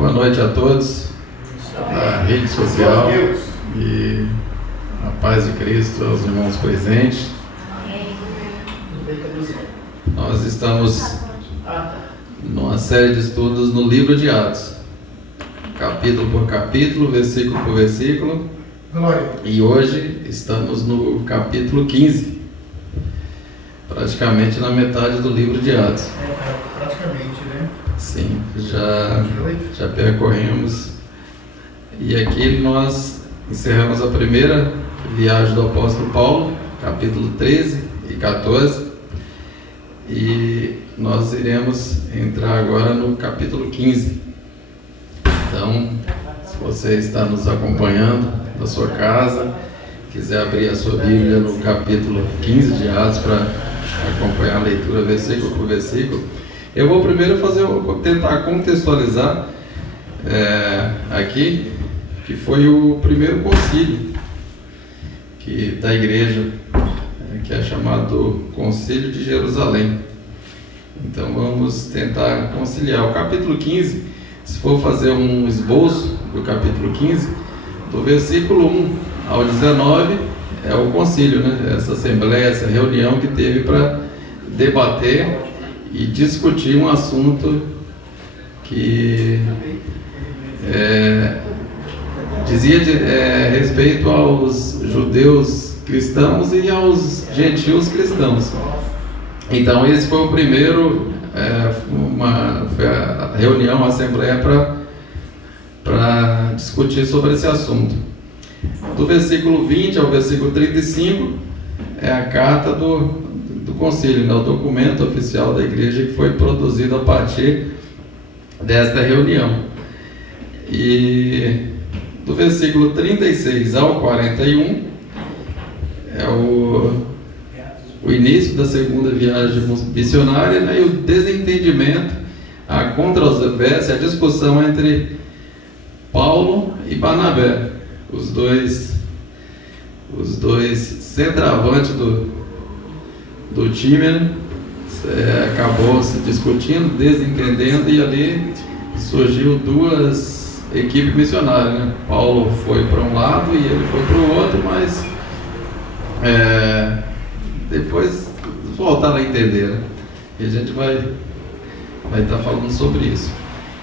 Boa noite a todos da rede social e a paz de Cristo aos irmãos presentes. Nós estamos numa série de estudos no livro de Atos, capítulo por capítulo, versículo por versículo. E hoje estamos no capítulo 15, praticamente na metade do livro de Atos. Praticamente, né? Sim, já percorremos. E aqui nós encerramos a primeira viagem do apóstolo Paulo, capítulo 13 e 14. E nós iremos entrar agora no capítulo 15. Então, se você está nos acompanhando na sua casa, quiser abrir a sua Bíblia no capítulo 15 de Atos para acompanhar a leitura versículo por versículo, eu vou primeiro tentar contextualizar aqui, que foi o primeiro concílio da igreja, que é chamado Concílio de Jerusalém. Então vamos tentar conciliar. O capítulo 15, se for fazer um esboço do capítulo 15, do versículo 1 ao 19, é o concílio, né? Essa assembleia, essa reunião que teve para debater e discutir um assunto que dizia respeito aos judeus cristãos e aos gentios cristãos. Então esse foi o primeiro, foi a reunião, a assembleia para discutir sobre esse assunto. Do versículo 20 ao versículo 35 é a carta do concílio, né, o documento oficial da igreja que foi produzido a partir desta reunião. E do versículo 36 ao 41 é o início da segunda viagem missionária, né, e o desentendimento, a controvérsia, a discussão entre Paulo e Barnabé, os dois centroavantes do time, né? Acabou se discutindo, desentendendo, e ali surgiu duas equipes missionárias, né? Paulo foi para um lado e ele foi para o outro, mas depois voltaram a entender, né? E a gente vai estar falando sobre isso.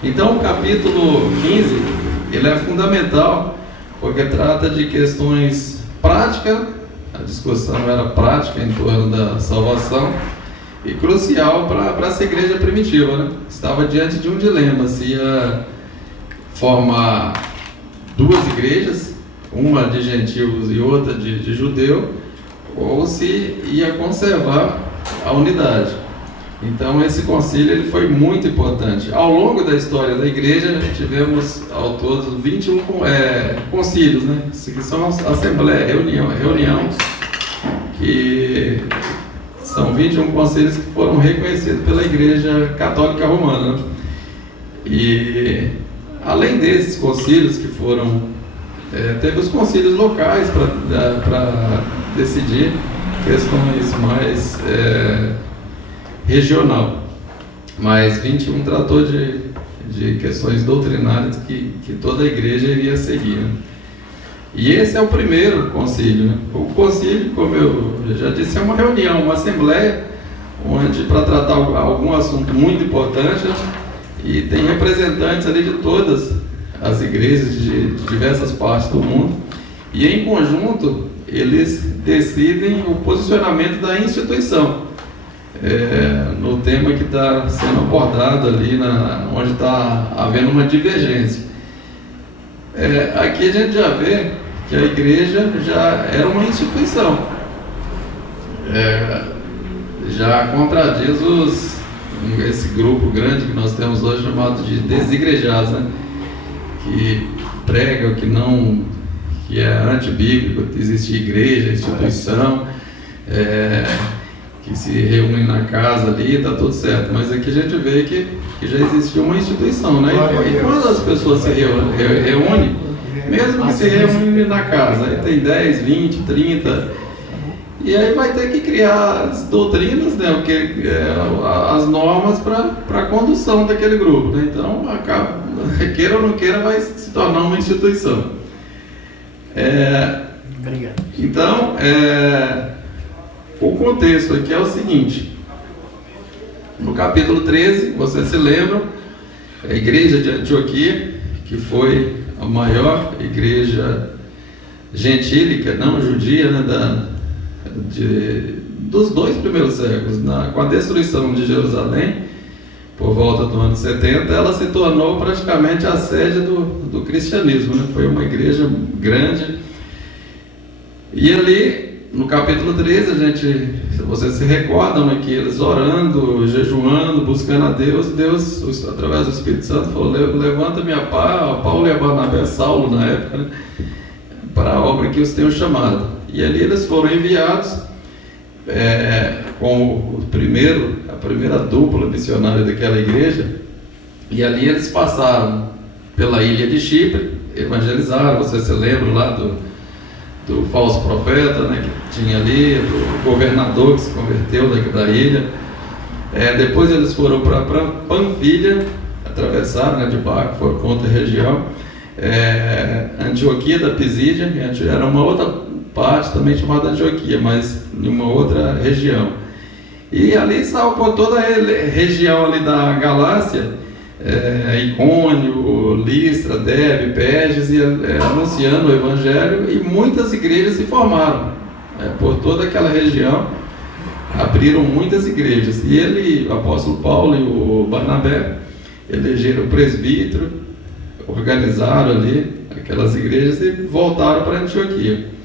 Então o capítulo 15 ele é fundamental porque trata de questões práticas. A discussão era prática em torno da salvação e crucial para essa igreja primitiva, né? Estava diante de um dilema: se ia formar duas igrejas, uma de gentios e outra de judeu, ou se ia conservar a unidade. Então esse concílio ele foi muito importante. Ao longo da história da igreja tivemos ao todo 21 concílios, né? Que são assembleia, reunião, que são 21 concílios que foram reconhecidos pela Igreja Católica Romana, né? E além desses concílios que foram, teve os concílios locais para decidir questões mais regional, mas 21 tratou de questões doutrinárias que toda a igreja iria seguir, né? E esse é o primeiro concílio, né? O concílio, como eu já disse, é uma reunião, uma assembleia, onde para tratar algum assunto muito importante, e tem representantes ali de todas as igrejas de diversas partes do mundo, e em conjunto eles decidem o posicionamento da instituição no tema que está sendo abordado ali, onde está havendo uma divergência. Aqui a gente já vê que a igreja já era uma instituição, já contradiz esse grupo grande que nós temos hoje chamado de desigrejados, né? Que pregam que é antibíblico, que existe igreja, instituição, que se reúnem na casa ali, está tudo certo. Mas aqui a gente vê que já existia uma instituição, né? E quando as pessoas se reúnem, mesmo que se reúnem na casa, aí tem 10, 20, 30, E aí vai ter que criar as doutrinas, né, as normas para a condução daquele grupo, né? Então, queira ou não queira, vai se tornar uma instituição. Obrigado. Então, o contexto aqui é o seguinte: no capítulo 13, vocês se lembram, a igreja de Antioquia, que foi a maior igreja gentílica, não judia, né, dos 2 primeiros séculos, com a destruição de Jerusalém, por volta do ano 70, ela se tornou praticamente a sede do cristianismo, né? Foi uma igreja grande. E ali, no capítulo 13, vocês se recordam, né, que eles orando, jejuando, buscando a Deus, Deus, através do Espírito Santo, falou: levanta-me a Paulo e a Barnabé, Saulo na época, né, para a obra que os tenho chamado. E ali eles foram enviados com a primeira dupla missionária daquela igreja, e ali eles passaram pela ilha de Chipre, evangelizaram. Vocês se lembram lá do falso profeta, né, que tinha ali, do governador que se converteu da ilha. Depois eles foram para Panfilha, atravessaram, né, de barco, foram para outra região, Antioquia da Pisídia, era uma outra parte também chamada Antioquia, mas em uma outra região. E ali saiu por toda a região ali da Galácia, Icônio, Listra, Derbe, Perges, e anunciando o Evangelho, e muitas igrejas se formaram por toda aquela região, abriram muitas igrejas. E o apóstolo Paulo e o Barnabé elegeram o presbítero, organizaram ali aquelas igrejas e voltaram para Antioquia.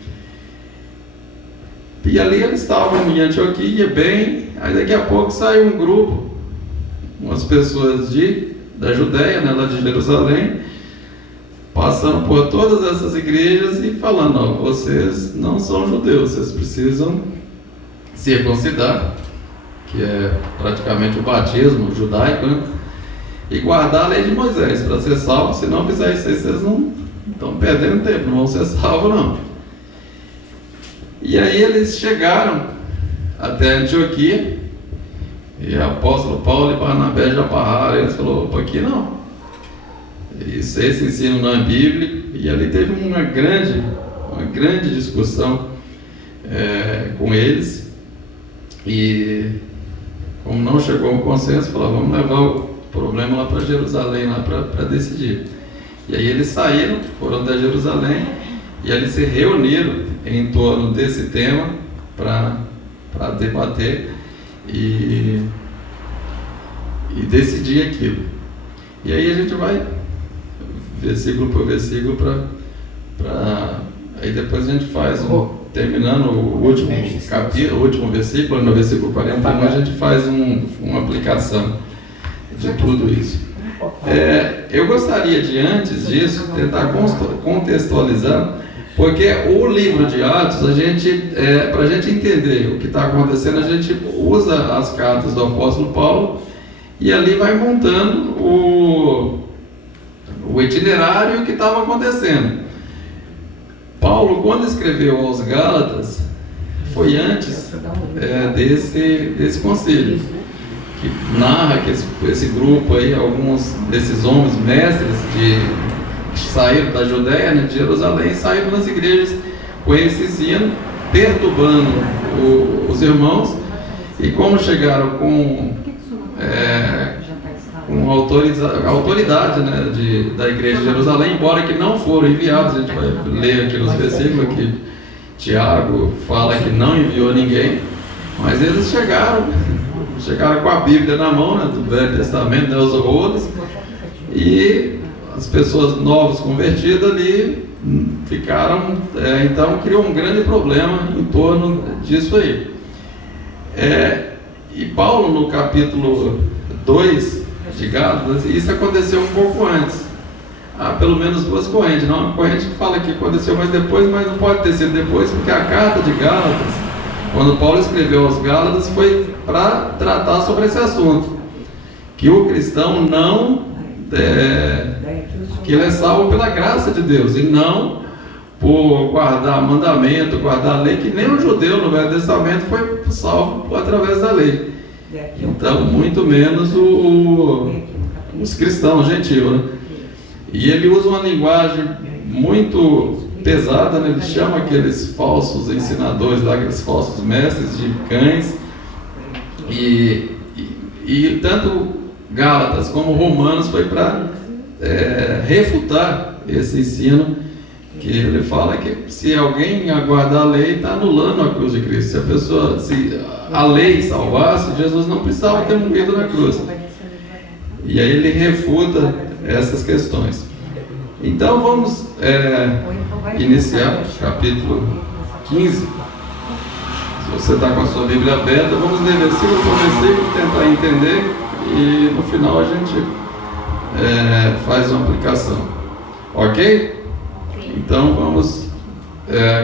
E ali eles estavam em Antioquia, aí daqui a pouco saiu um grupo, umas pessoas da Judéia, né, lá de Jerusalém, passando por todas essas igrejas e falando: vocês não são judeus, vocês precisam circuncidar, que é praticamente o batismo judaico, né, e guardar a lei de Moisés para ser salvo. Se não fizer isso aí, vocês não estão perdendo tempo, não vão ser salvos não. E aí eles chegaram até Antioquia, e o apóstolo Paulo e Barnabé já barraram. Eles falaram: opa, aqui não, esse ensino não é bíblico. E ali teve uma grande discussão com eles, e como não chegou a um consenso, falaram: vamos levar o problema lá para Jerusalém, lá para decidir. E aí eles saíram, foram até Jerusalém, e eles se reuniram em torno desse tema para debater e decidir aquilo. E aí a gente vai versículo por versículo aí depois a gente faz terminando o último capítulo, o último versículo, no versículo 41, a gente faz uma aplicação de tudo isso. Eu gostaria de, antes disso, tentar contextualizar, porque o livro de Atos, para a gente entender o que está acontecendo, a gente usa as cartas do apóstolo Paulo, e ali vai montando o itinerário que estava acontecendo. Paulo, quando escreveu aos Gálatas, foi antes desse concílio, que narra que esse grupo aí, alguns desses homens mestres saíram da Judéia, né, de Jerusalém, saíram nas igrejas com esse ensino, perturbando os irmãos, e como chegaram com autoridade, né, da igreja de Jerusalém, embora que não foram enviados. A gente vai ler aqui nos versículos que Tiago fala que não enviou ninguém, mas eles chegaram com a Bíblia na mão, né, do Velho Testamento, né, os rolos, e as pessoas novas convertidas ali ficaram, então criou um grande problema em torno disso aí. E Paulo, no capítulo 2 de Gálatas, isso aconteceu um pouco antes. Há pelo menos duas correntes, não uma corrente que fala que aconteceu mais depois, mas não pode ter sido depois, porque a carta de Gálatas, quando Paulo escreveu aos Gálatas, foi para tratar sobre esse assunto, que o cristão que ele é salvo pela graça de Deus e não por guardar mandamento, guardar a lei, que nem o judeu no Velho Testamento foi salvo através da lei. Então, muito menos os cristãos, gentios, né? E ele usa uma linguagem muito pesada, né? Ele chama aqueles falsos ensinadores lá, aqueles falsos mestres de cães, e tanto Gálatas como Romanos foi para refutar esse ensino, que ele fala que se alguém aguardar a lei, está anulando a cruz de Cristo. Se a pessoa, se a lei salvasse, Jesus não precisava ter morrido na cruz. E aí ele refuta essas questões. Então vamos iniciar o capítulo 15. Se você está com a sua Bíblia aberta, vamos ler versículo por versículo, tentar entender, e no final a gente faz uma aplicação. Ok? Então vamos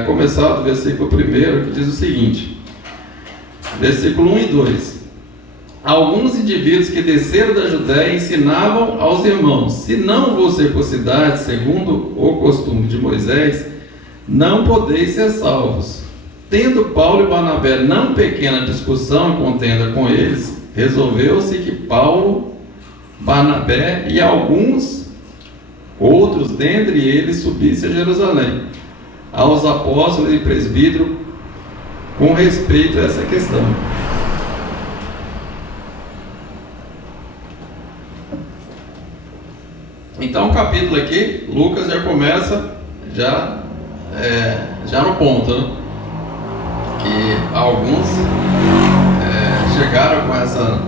começar do versículo 1, que diz o seguinte, versículo 1 e 2. Alguns indivíduos que desceram da Judéia ensinavam aos irmãos: se não vos circuncidar segundo o costume de Moisés, não podeis ser salvos. Tendo Paulo e Barnabé não pequena discussão e contenda com eles, resolveu-se que Paulo, Barnabé e alguns outros dentre eles subissem a Jerusalém, aos apóstolos e presbíteros, com respeito a essa questão. Então o capítulo aqui, Lucas já começa já no ponto, né? Que alguns chegaram com essa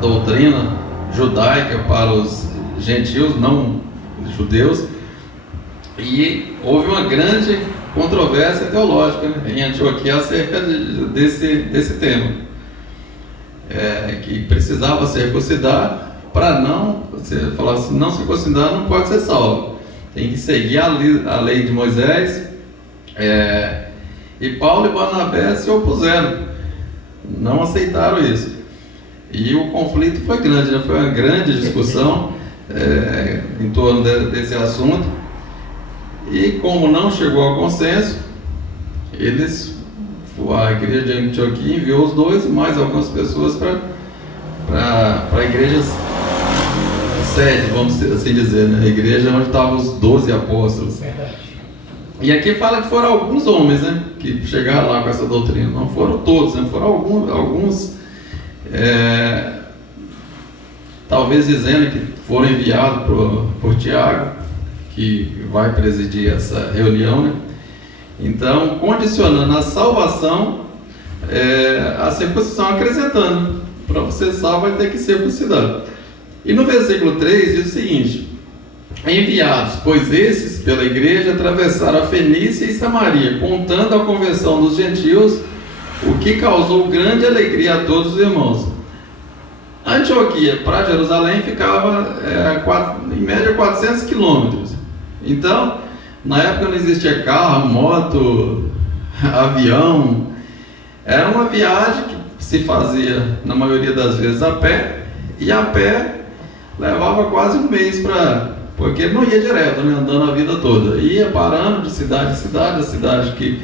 doutrina judaica para os gentios, não judeus, e houve uma grande controvérsia teológica, né, em Antioquia acerca desse tema, que precisava circuncidar. Para não, você falar assim, não circuncidar não pode ser salvo, tem que seguir a lei de Moisés. E Paulo e Barnabé se opuseram, não aceitaram isso, e o conflito foi grande, né? Foi uma grande discussão em torno desse assunto, e como não chegou ao consenso, a igreja de Antioquia enviou os dois e mais algumas pessoas para a igreja sede, vamos assim dizer, né? A igreja onde estavam os 12 apóstolos. E aqui fala que foram alguns homens, né, que chegaram lá com essa doutrina. Não foram todos, né? Foram alguns, talvez dizendo que foram enviados por Tiago, que vai presidir essa reunião, né? Então, condicionando a salvação, a circuncisão, acrescentando: para você ser salvo vai ter que circuncidar. E no versículo 3 diz o seguinte: enviados, pois esses pela igreja atravessaram a Fenícia e Samaria, contando a conversão dos gentios, o que causou grande alegria a todos os irmãos. Antioquia para Jerusalém ficava em média 400 quilômetros. Então, na época não existia carro, moto, avião. Era uma viagem que se fazia na maioria das vezes a pé, e a pé levava quase um mês porque não ia direto, né, andando a vida toda, ia parando de cidade em cidade. A cidade que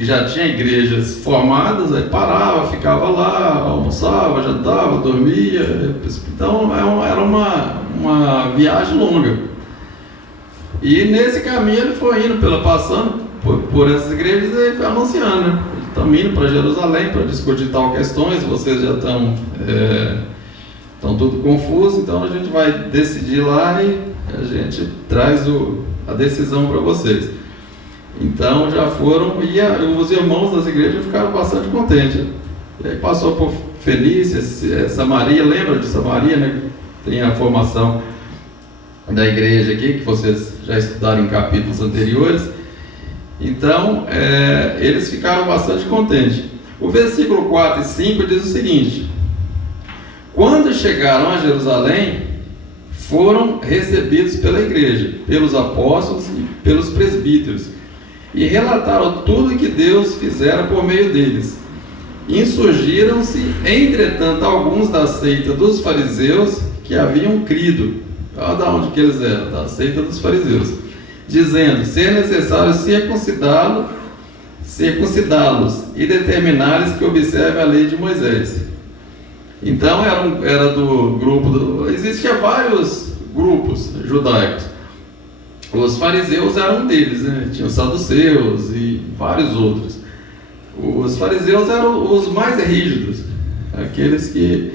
já tinha igrejas formadas, aí parava, ficava lá, almoçava, jantava, dormia. Então era uma viagem longa, e nesse caminho ele foi indo, passando por essas igrejas, e foi anunciando, né? Estamos indo para Jerusalém para discutir tal questões, vocês já estão tudo confuso, então a gente vai decidir lá e a gente traz a decisão para vocês. Então já foram, e os irmãos das igrejas ficaram bastante contentes. E aí passou por Fenícia, Samaria, lembra de Samaria, né? Tem a formação da igreja aqui, que vocês já estudaram em capítulos anteriores. Então eles ficaram bastante contentes. O versículo 4 e 5 diz o seguinte: quando chegaram a Jerusalém, foram recebidos pela igreja, pelos apóstolos e pelos presbíteros, e relataram tudo que Deus fizera por meio deles. Insurgiram-se, entretanto, alguns da seita dos fariseus que haviam crido. Olha de onde que eles eram, da seita dos fariseus. dizendo: ser necessário circuncidá-los e determinares que observem a lei de Moisés. Então era do grupo, existia vários grupos judaicos. Os fariseus eram um deles, né? Tinha os saduceus e vários outros. Os fariseus eram os mais rígidos, aqueles que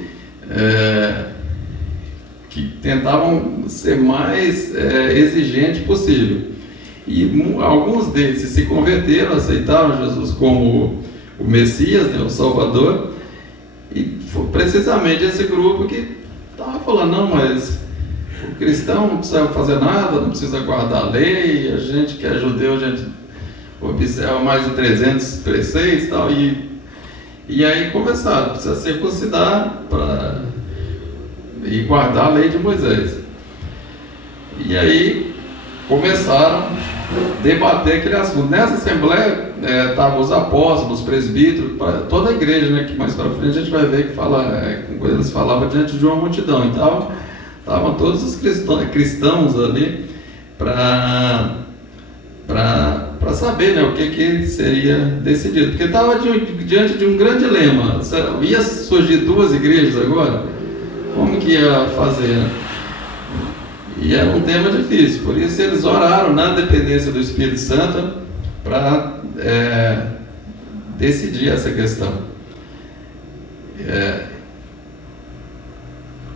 tentavam ser mais exigente possível. E alguns deles se converteram, aceitaram Jesus como o Messias, né, o Salvador. E foi precisamente esse grupo que estava falando: não, mas o cristão não precisa fazer nada, não precisa guardar a lei, a gente que é judeu, a gente observa mais de 300 preceitos e tal. E aí começaram: precisa circuncidar e guardar a lei de Moisés. E aí começaram a debater aquele assunto. Nessa assembleia estavam os apóstolos, os presbíteros, toda a igreja, né, que mais para frente a gente vai ver que eles falavam diante de uma multidão. Então estavam todos os cristãos ali para saber, né, o que seria decidido, porque estava diante de um grande dilema. Ia surgir duas igrejas agora, como que ia fazer, né? E era um tema difícil, por isso eles oraram na dependência do Espírito Santo para decidir essa questão.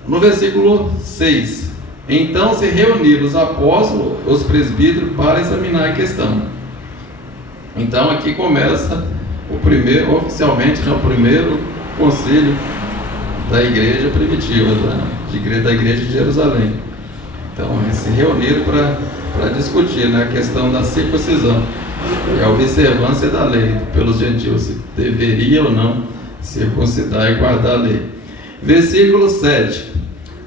No versículo 6: então se reuniram os apóstolos, os presbíteros, para examinar a questão. Então aqui começa oficialmente, o primeiro concílio da igreja primitiva, da igreja de Jerusalém. Então eles se reuniram para discutir, né, a questão da circuncisão e a observância da lei pelos gentios, se deveria ou não circuncidar e guardar a lei. Versículo 7: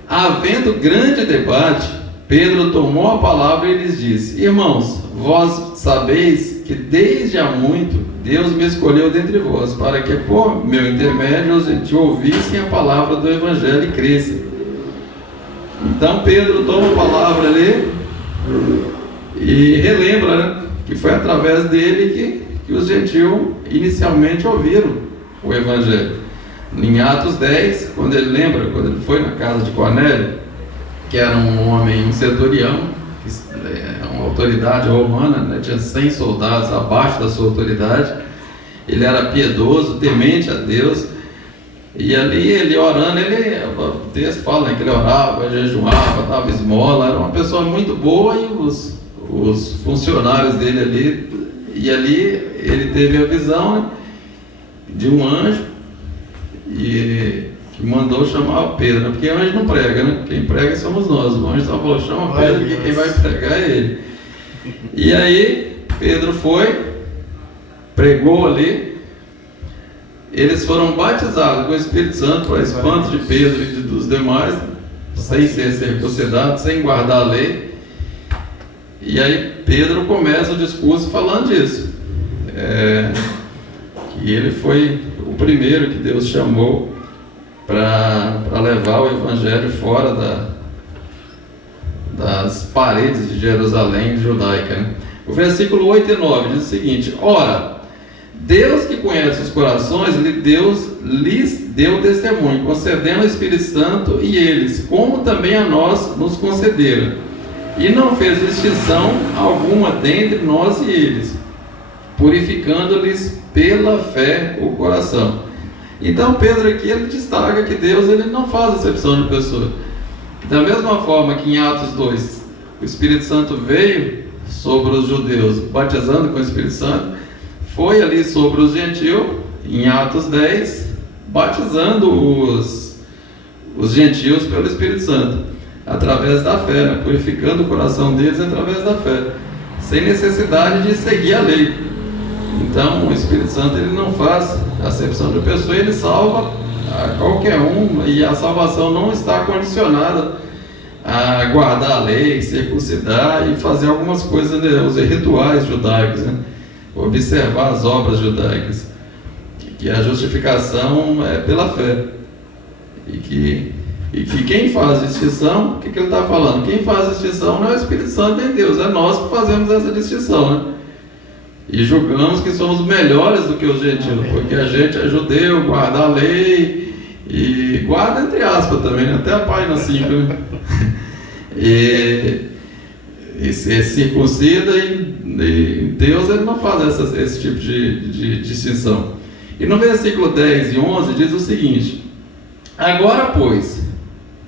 havendo grande debate, Pedro tomou a palavra e lhes disse: irmãos, vós sabeis que desde há muito Deus me escolheu dentre vós, para que por meu intermédio os gentios ouvissem a palavra do Evangelho e crescem. Então Pedro toma a palavra ali e relembra, né, que foi através dele que os gentios inicialmente ouviram o Evangelho. Em Atos 10, quando ele foi na casa de Cornélio, que era um homem, um centurião, uma autoridade romana, né, tinha 100 soldados abaixo da sua autoridade. Ele era piedoso, temente a Deus. E ali ele orando, o texto fala, né, que ele orava, jejuava, dava esmola, era uma pessoa muito boa. E os funcionários dele ali, e ali ele teve a visão, né, de um anjo que mandou chamar Pedro, né, porque o anjo não prega, né, quem prega somos nós. O anjo só falou: chama Pedro, porque quem vai pregar é ele. E aí Pedro foi, pregou ali. Eles foram batizados com o Espírito Santo, para espanto de Pedro e dos demais, sem ser circuncidados, sem guardar a lei. E aí Pedro começa o discurso falando disso, que ele foi o primeiro que Deus chamou para levar o Evangelho fora das paredes de Jerusalém judaica, né? O versículo 8 e 9 diz o seguinte: ora, Deus que conhece os corações, lhes deu testemunho, concedendo o Espírito Santo, e eles, como também a nós, nos concederam. E não fez distinção alguma dentre nós e eles, purificando-lhes pela fé o coração. Então Pedro aqui ele destaca que Deus ele não faz acepção de pessoa. Da mesma forma que em Atos 2 o Espírito Santo veio sobre os judeus, batizando com o Espírito Santo, foi ali sobre os gentios, em Atos 10, batizando os gentios pelo Espírito Santo, através da fé, né? Purificando o coração deles através da fé, sem necessidade de seguir a lei. Então o Espírito Santo ele não faz acepção de pessoa, ele salva a qualquer um, e a salvação não está condicionada a guardar a lei, circuncidar e fazer algumas coisas, né, os rituais judaicos, né? Observar as obras judaicas, que a justificação é pela fé, e que E que quem faz distinção, o que ele está falando? Quem faz distinção não é o Espírito Santo em Deus, é nós que fazemos essa distinção, né? E julgamos que somos melhores do que os gentios, porque a gente é judeu, guarda a lei, e guarda entre aspas também, né? Até a página 5, né? E é circuncida, e Deus ele não faz esse tipo de distinção. E no versículo 10 e 11 diz o seguinte: agora, pois,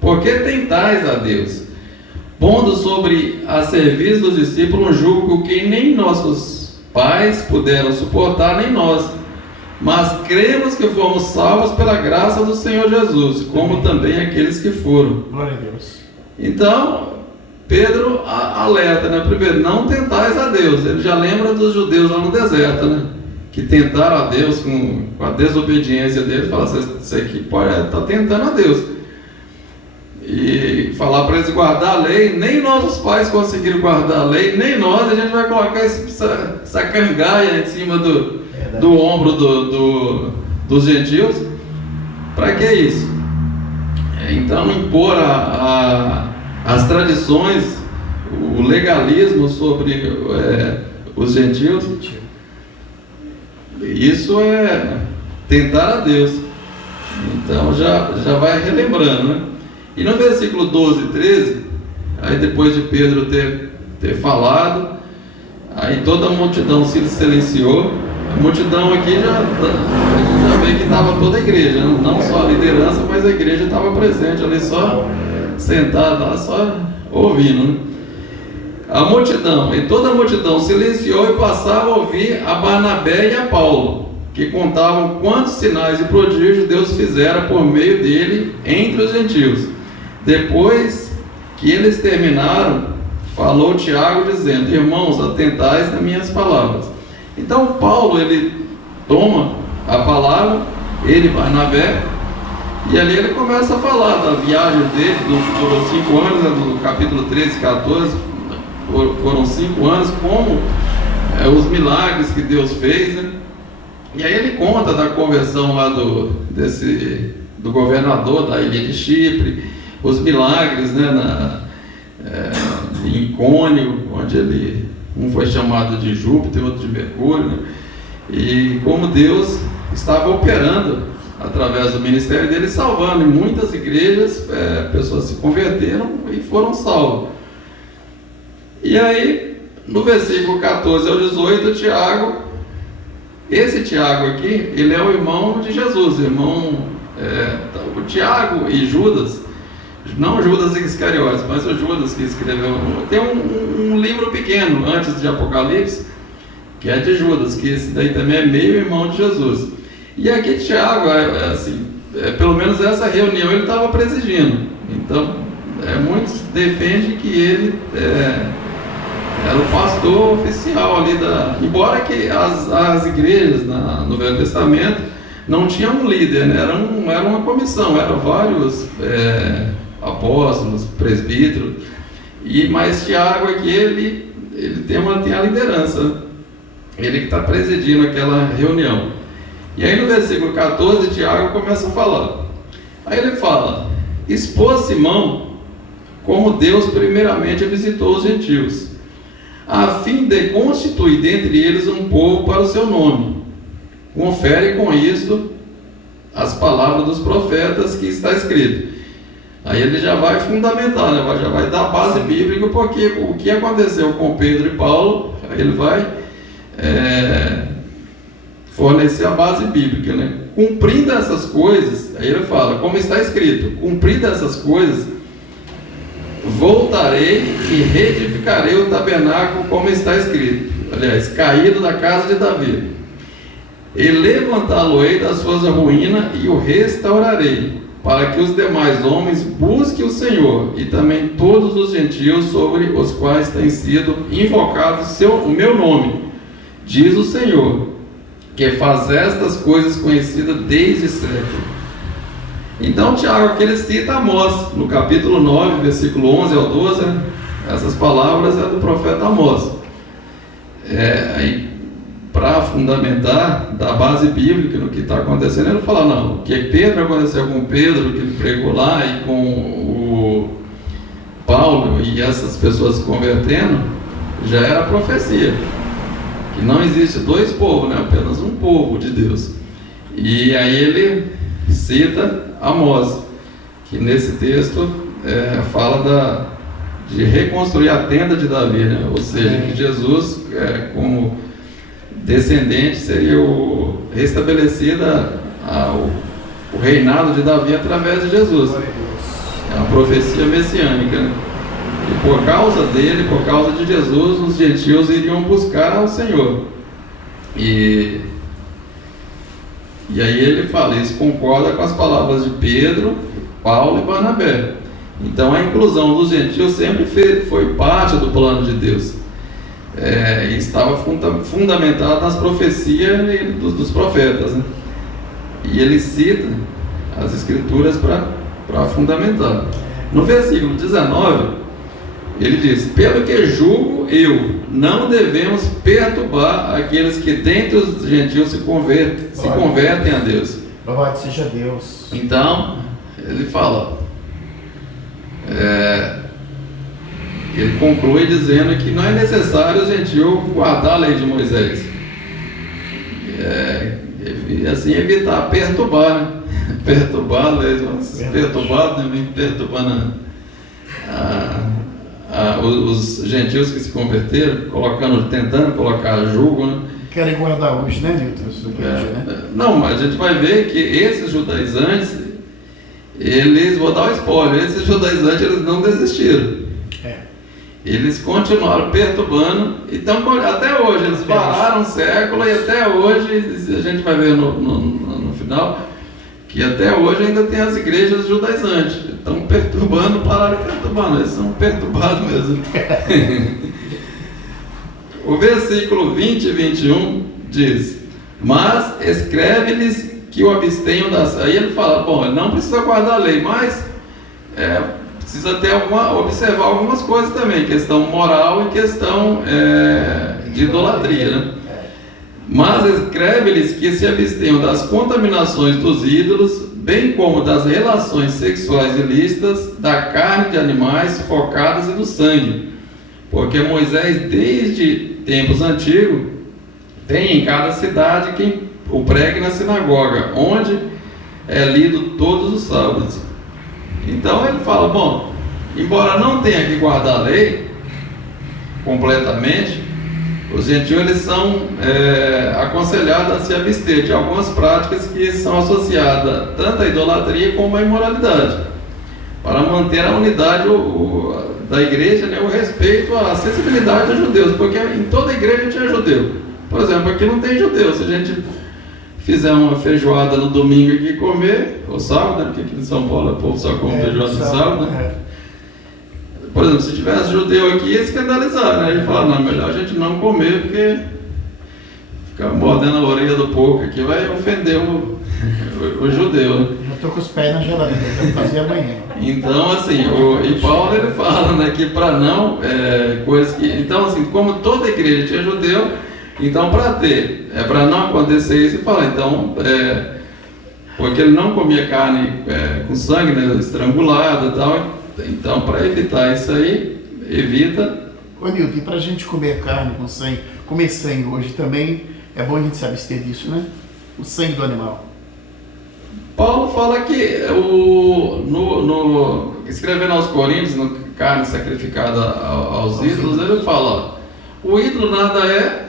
por que tentais a Deus, pondo sobre a serviço dos discípulos um jugo que nem nossos pais puderam suportar, nem nós, mas cremos que fomos salvos pela graça do Senhor Jesus, como também aqueles que foram. Glória a Deus. Então, Pedro alerta, né? Primeiro, não tentais a Deus. Ele já lembra dos judeus lá no deserto, né? Que tentaram a Deus com a desobediência dele. Fala, você aqui está tentando a Deus. E falar para eles guardar a lei. Nem nossos pais conseguiram guardar a lei, nem nós. A gente vai colocar essa cangaia em cima do ombro dos gentios. Para que isso? Então, impor as tradições, o legalismo sobre os gentios, isso é tentar a Deus. Então já vai relembrando, né? E no versículo 12 e 13, aí depois de Pedro ter falado, aí toda a multidão se silenciou. A multidão aqui já vê que estava toda a igreja, não só a liderança, mas a igreja estava presente ali, só sentada lá, só ouvindo, né? A multidão, e toda a multidão silenciou e passava a ouvir a Barnabé e a Paulo, que contavam quantos sinais e prodígios Deus fizera por meio dele entre os gentios. Depois que eles terminaram, falou Tiago dizendo: irmãos, atentais nas minhas palavras. Então Paulo, ele toma a palavra, ele, Barnabé, e ali ele começa a falar da viagem dele, durou 5 anos, no capítulo 13 e 14, foram 5 anos, como os milagres que Deus fez, né? E aí ele conta da conversão lá do governador da ilha de Chipre, os milagres, né, em Icônio, onde um foi chamado de Júpiter, outro de Mercúrio, né? E como Deus estava operando através do ministério dele, salvando. Em muitas igrejas, pessoas se converteram e foram salvos. E aí, no versículo 14 ao 18, Tiago, esse Tiago aqui, ele é o irmão de Jesus, o Tiago e Judas, não Judas Iscariotes, mas o Judas que escreveu, tem um livro pequeno, antes de Apocalipse, que é de Judas, que esse daí também é meio irmão de Jesus. E aqui Tiago, pelo menos essa reunião ele estava presidindo. Então, muitos defendem que ele era o pastor oficial ali embora que as igrejas no Velho Testamento não tinham um líder, né? Era uma comissão, eram vários apóstolos, presbíteros, mas Tiago aqui, ele tem a liderança, ele que está presidindo aquela reunião. E aí no versículo 14, Tiago começa a falar. Aí ele fala: expôs Simão como Deus primeiramente visitou os gentios, a fim de constituir dentre eles um povo para o seu nome. Confere com isto as palavras dos profetas que está escrito. Aí ele já vai fundamentar, né? Já vai dar base bíblica, porque o que aconteceu com Pedro e Paulo, aí ele vai fornecer a base bíblica, né? Cumprindo essas coisas, aí ele fala, como está escrito: cumprindo essas coisas, voltarei e reedificarei o tabernáculo, como está escrito, aliás, caído da casa de Davi, e levantá-lo-ei das suas ruínas e o restaurarei, para que os demais homens busquem o Senhor, e também todos os gentios sobre os quais tem sido invocado o meu nome, diz o Senhor, que faz estas coisas conhecidas desde século. Então Tiago aqui ele cita Amós, no capítulo 9, versículo 11 ao 12, né? Essas palavras é do profeta Amós. Aí para fundamentar, da base bíblica no que está acontecendo, ele fala, não, o que Pedro aconteceu com Pedro, que ele pregou lá, e com o Paulo e essas pessoas se convertendo, já era profecia, que não existe dois povos, né? Apenas um povo de Deus. E aí ele cita Amós, que nesse texto fala de reconstruir a tenda de Davi, né? Ou seja, que Jesus, como descendente, seria restabelecido o reinado de Davi através de Jesus. É uma profecia messiânica, né? E por causa dele, por causa de Jesus, os gentios iriam buscar ao Senhor. E aí ele fala, isso concorda com as palavras de Pedro, Paulo e Barnabé. Então a inclusão dos gentios sempre foi parte do plano de Deus. E estava fundamentado nas profecias dos profetas, né? E ele cita as escrituras para fundamentar. No versículo 19, ele diz, pelo que julgo eu, não devemos perturbar aqueles que dentre os gentios se convertem a Deus. Louvado seja Deus. Então, ele fala, ele conclui dizendo que não é necessário o gentio guardar a lei de Moisés. E assim evitar perturbar, né? Perturbar a lei, perturbado, né? Perturbando os gentios que se converteram, tentando colocar julgo, né? Querem guardar hoje, né, Nilton? Não, mas a gente vai ver que esses judaizantes, vou dar um spoiler, esses judaizantes eles não desistiram. Eles continuaram perturbando, então até hoje, eles pararam um século e até hoje, a gente vai ver no final, que até hoje ainda tem as igrejas judaizantes. Estão perturbando, pararam perturbando, eles são perturbados mesmo. O versículo 20 e 21 diz, mas escreve-lhes que o abstenham das... Aí ele fala, bom, ele não precisa guardar a lei, mas precisa observar algumas coisas também, questão moral e questão de idolatria, né? Mas escreve-lhes que se abstenham das contaminações dos ídolos, bem como das relações sexuais ilícitas, da carne de animais sufocados e do sangue. Porque Moisés, desde tempos antigos, tem em cada cidade quem o pregue na sinagoga, onde é lido todos os sábados. Então ele fala, bom, embora não tenha que guardar a lei completamente, os gentios eles são aconselhados a se abster de algumas práticas que são associadas tanto à idolatria como à imoralidade, para manter a unidade da igreja, né, o respeito à acessibilidade dos judeus, porque em toda igreja tinha judeu. Por exemplo, aqui não tem judeu. Se a gente fizer uma feijoada no domingo aqui e comer, ou sábado, né, porque aqui em São Paulo o povo só come feijoada no sábado, né? Por exemplo, se tivesse judeu aqui, ia escandalizar, né? Ele fala, não, melhor a gente não comer, porque ficar mordendo a orelha do porco aqui vai ofender o judeu, né? Já estou com os pés na geladeira, já fazia amanhã. Então, assim, e Paulo ele fala, né, que para não, coisas que... Então, assim, como toda igreja tinha judeu, então para não acontecer isso, ele fala, então, porque ele não comia carne com sangue, né, estrangulado e tal, então para evitar isso aí, evita. Ô Nilton, e para a gente comer carne com sangue, comer sangue hoje também, é bom a gente se abster disso, né? O sangue do animal. Paulo fala que escrevendo aos Coríntios, no carne sacrificada aos ídolos, ele fala, o ídolo nada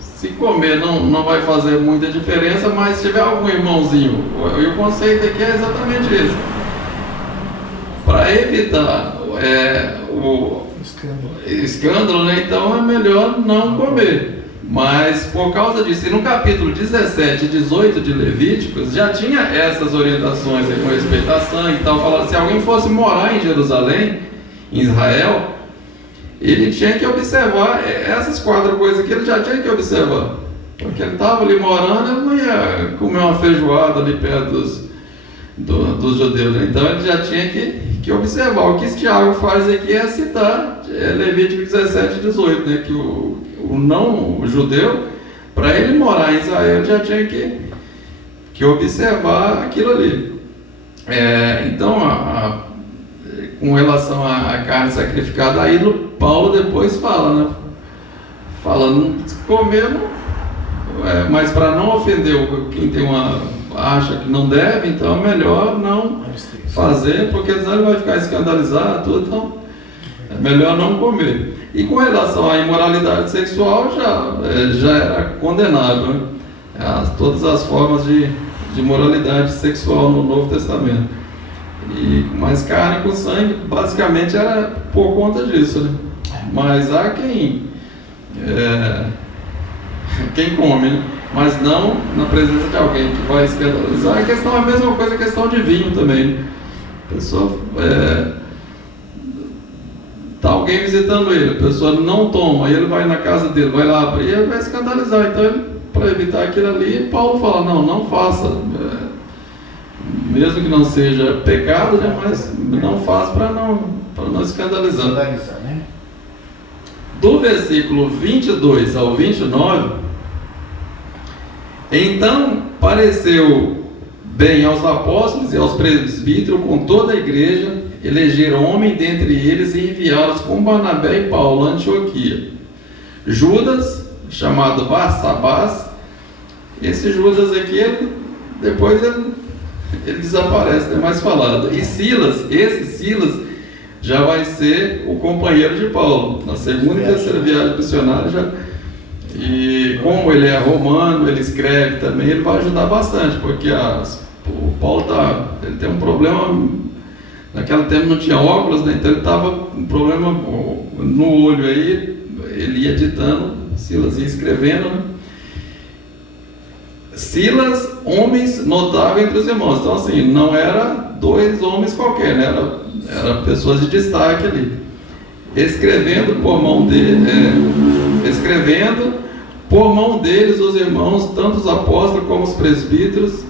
se comer não vai fazer muita diferença, mas se tiver algum irmãozinho, e o conceito aqui é exatamente isso, para evitar o escândalo, né? Então é melhor não comer. Mas por causa disso, e no capítulo 17 e 18 de Levíticos, já tinha essas orientações com respeito a sangue e tal, falando, se alguém fosse morar em Jerusalém, em Israel, ele tinha que observar essas 4 coisas que ele já tinha que observar. Porque ele estava ali morando, ele não ia comer uma feijoada ali perto dos judeus, né? Então ele já tinha que que observar. O que esse Tiago faz aqui é citar Levítico 17 e 18, né? Que o não judeu, para ele morar em Israel, já tinha que observar aquilo ali. Então, com relação à carne sacrificada a ídolo, Paulo depois fala, né? Falando, comer, mas para não ofender quem tem acha que não deve, então é melhor não fazer, porque senão ele vai ficar escandalizado, tudo, então é melhor não comer. E com relação à imoralidade sexual, já era condenável, né? Todas as formas de imoralidade sexual no Novo Testamento. Mas carne com sangue, basicamente, era por conta disso, né? Mas há quem come, né? Mas não na presença de alguém que vai escandalizar. A questão é a mesma coisa, a questão de vinho também, né? A pessoa está alguém visitando ele, a pessoa não toma, aí ele vai na casa dele, vai lá abrir, ele vai escandalizar. Então, para evitar aquilo ali, Paulo fala, não faça, mesmo que não seja pecado, né, mas não faça para não escandalizar. Né? Do versículo 22 ao 29, então pareceu bem aos apóstolos e aos presbíteros com toda a igreja eleger homem dentre eles e enviá-los com Barnabé e Paulo a Antioquia. Judas, chamado Barsabás, esse Judas aqui, depois ele desaparece, não é mais falado. E Silas, esse Silas já vai ser o companheiro de Paulo na segunda e terceira viagem missionária. E como ele é romano, ele escreve também, ele vai ajudar bastante, porque o Paulo ele tem um problema. Naquele tempo não tinha óculos, né? Então ele estava com um problema no olho aí, ele ia ditando, Silas ia escrevendo, né? Silas, homens notáveis entre os irmãos. Então assim, não era dois homens qualquer, né? Era pessoas de destaque ali. Escrevendo por mão deles os irmãos, tanto os apóstolos como os presbíteros,